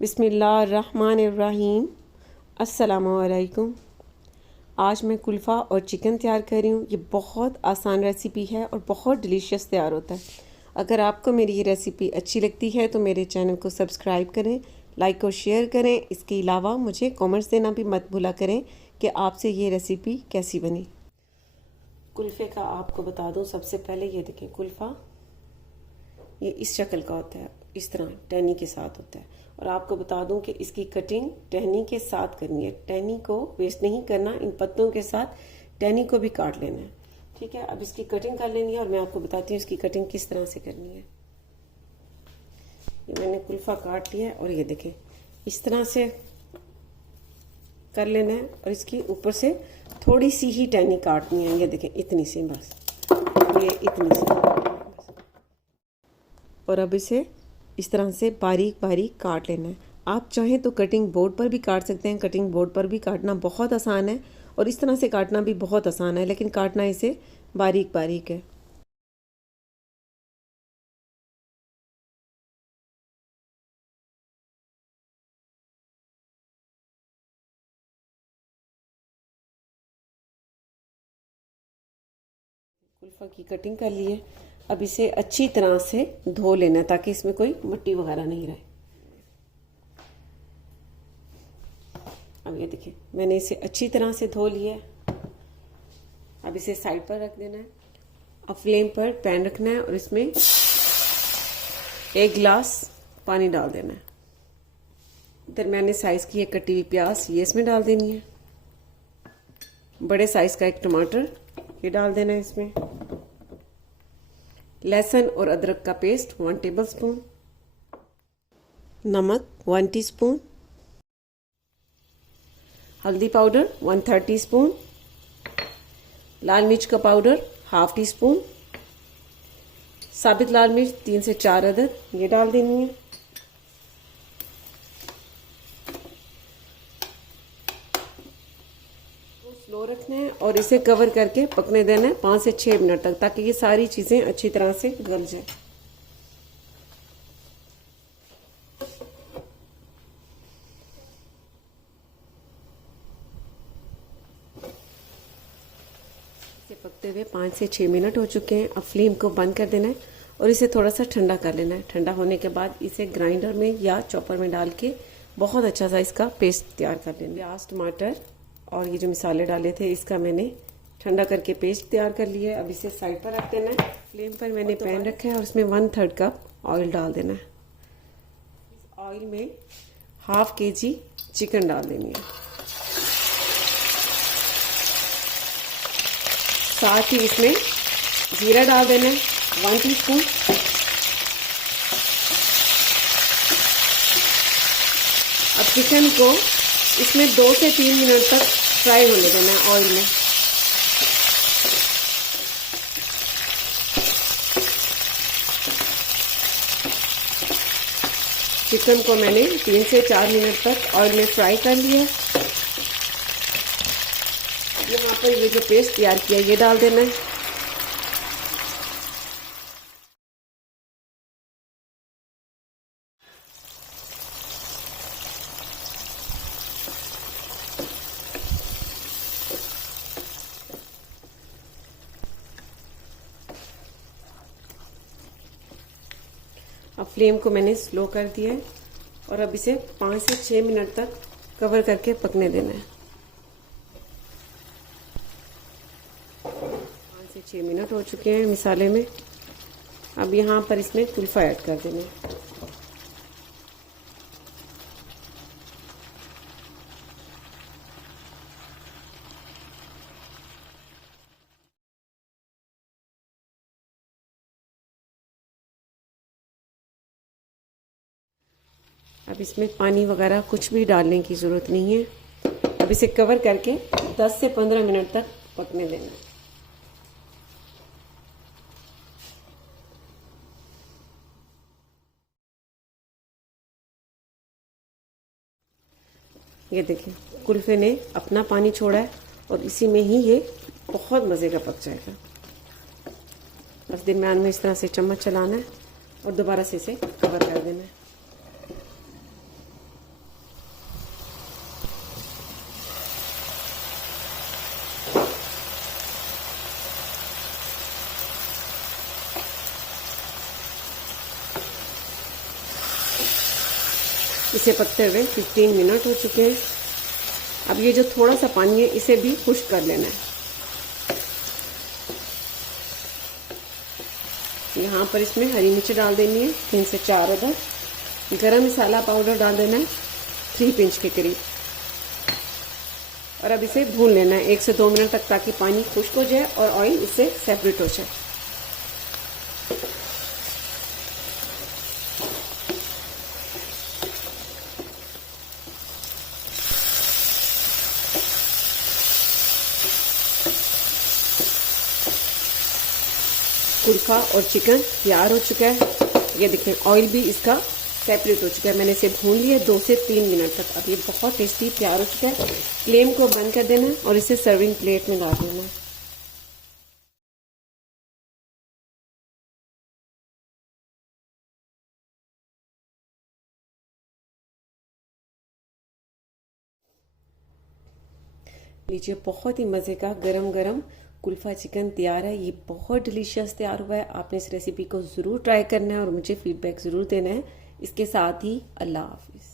बिस्मिल्लाहिर्रहमानिर्रहीम। अस्सलामुअलैकुम। आज मैं कुल्फ़ा और चिकन तैयार कर रही हूँ। ये बहुत आसान रेसिपी है और बहुत डिलीशियस तैयार होता है। अगर आपको मेरी ये रेसिपी अच्छी लगती है तो मेरे चैनल को सब्सक्राइब करें, लाइक और शेयर करें। इसके अलावा मुझे कमेंट्स देना भी मत भूला करें कि आपसे ये रेसिपी कैसी बनी। कुल्फ़े का आपको बता दूँ, सबसे पहले ये देखें, कुल्फ़ा ये इस शक्ल का होता है, इस तरह टहनी के साथ होता है। और आपको बता दूं कि इसकी कटिंग टहनी के साथ करनी है, टहनी को वेस्ट नहीं करना, इन पत्तों के साथ टहनी को भी काट लेना है। ठीक है, अब इसकी कटिंग कर लेनी है और मैं आपको बताती हूँ इसकी कटिंग किस तरह से करनी है। ये मैंने कुल्फ़ा काट लिया है और ये देखें इस तरह से कर लेना है और इसकी ऊपर से थोड़ी सी ही टहनी काटनी है। ये देखें इतनी सी, बस ये इतनी सी। और अब इसे इस तरह से बारीक बारीक काट लेना है। आप चाहें तो कटिंग बोर्ड पर भी काट सकते हैं। कटिंग बोर्ड पर भी काटना बहुत आसान है और इस तरह से काटना भी बहुत आसान है, लेकिन काटना इसे बारीक बारीक है। कुल्फ़ा की कटिंग कर ली है। अब इसे अच्छी तरह से धो लेना है ताकि इसमें कोई मिट्टी वगैरह नहीं रहे। अब ये देखिए मैंने इसे अच्छी तरह से धो लिया है। अब इसे साइड पर रख देना है। अब फ्लेम पर पैन रखना है और इसमें 1 गिलास पानी डाल देना है। इधर मैंने साइज की एक कटी हुई प्याज ये इसमें डाल देनी है। बड़े साइज का एक टमाटर ये डाल देना है इसमें। लहसुन और अदरक का पेस्ट 1 टेबलस्पून। नमक 1 टीस्पून। हल्दी पाउडर 1/3 टीस्पून। लाल मिर्च का पाउडर 1/2 टीस्पून। साबित लाल मिर्च 3 से 4 अदद ये डाल देनी है। स्लो रखना है और इसे कवर करके पकने देना है 5 से 6 मिनट तक, ताकि ये सारी चीजें अच्छी तरह से गल जाए। इसे पकते हुए 5 से 6 मिनट हो चुके हैं। अब फ्लेम को बंद कर देना है और इसे थोड़ा सा ठंडा कर लेना है। ठंडा होने के बाद इसे ग्राइंडर में या चॉपर में डाल के बहुत अच्छा सा इसका पेस्ट तैयार कर लेना। प्याज, टमाटर और ये जो मसाले डाले थे इसका मैंने ठंडा करके पेस्ट तैयार कर लिया है। अब इसे साइड पर रख देना है। फ्लेम पर मैंने पैन रखा है और उसमें 1/3 कप ऑयल डाल देना है। इस ऑयल में 1/2 kg चिकन डाल देनी है। साथ ही इसमें जीरा डाल देना है 1 टीस्पून। अब चिकन को इसमें 2 से 3 मिनट तक फ्राई होने देना है ऑयल में। चिकन को मैंने 3 से 4 मिनट तक ऑयल में फ्राई कर लिया। यहाँ पर ये जो पेस्ट तैयार किया ये डाल देना है। अब फ्लेम को मैंने स्लो कर दिया है और अब इसे 5 से 6 मिनट तक कवर करके पकने देना है। 5 से 6 मिनट हो चुके हैं मसाले में। अब यहाँ पर इसमें कुल्फ़ा ऐड कर देना है। अब इसमें पानी वगैरह कुछ भी डालने की ज़रूरत नहीं है। अब इसे कवर करके 10 से 15 मिनट तक पकने देना है। ये देखिए कुल्फ़े ने अपना पानी छोड़ा है और इसी में ही ये बहुत मज़े का पक जाएगा। बस दरम्यान में इस तरह से चम्मच चलाना है और दोबारा से इसे कवर कर देना है। इसे पकते हुए 15 मिनट हो चुके हैं। अब ये जो थोड़ा सा पानी है इसे भी खुश्क कर लेना है। यहाँ पर इसमें हरी मिर्च डाल देनी है 3 से 4 अदर। गरम मसाला पाउडर डाल देना है 3 पिंच के करीब। और अब इसे भून लेना है 1 से 2 मिनट तक, ताकि पानी खुश्क हो जाए और ऑयल इससे सेपरेट हो जाए। कुल्फा और चिकन तैयार हो चुका है। ये देखिए ऑयल भी इसका सेपरेट हो चुका है। मैंने इसे भून लिया 2 से 3 मिनट तक। अब ये बहुत टेस्टी तैयार हो चुका है। फ्लेम को बंद कर देना है और इसे सर्विंग प्लेट में डाल देना है। लीजिए बहुत ही मज़े का गरम गरम कुल्फ़ा चिकन तैयार है। ये बहुत डिलीशियस तैयार हुआ है। आपने इस रेसिपी को ज़रूर ट्राई करना है और मुझे फीडबैक ज़रूर देना है। इसके साथ ही अल्लाह हाफिज़।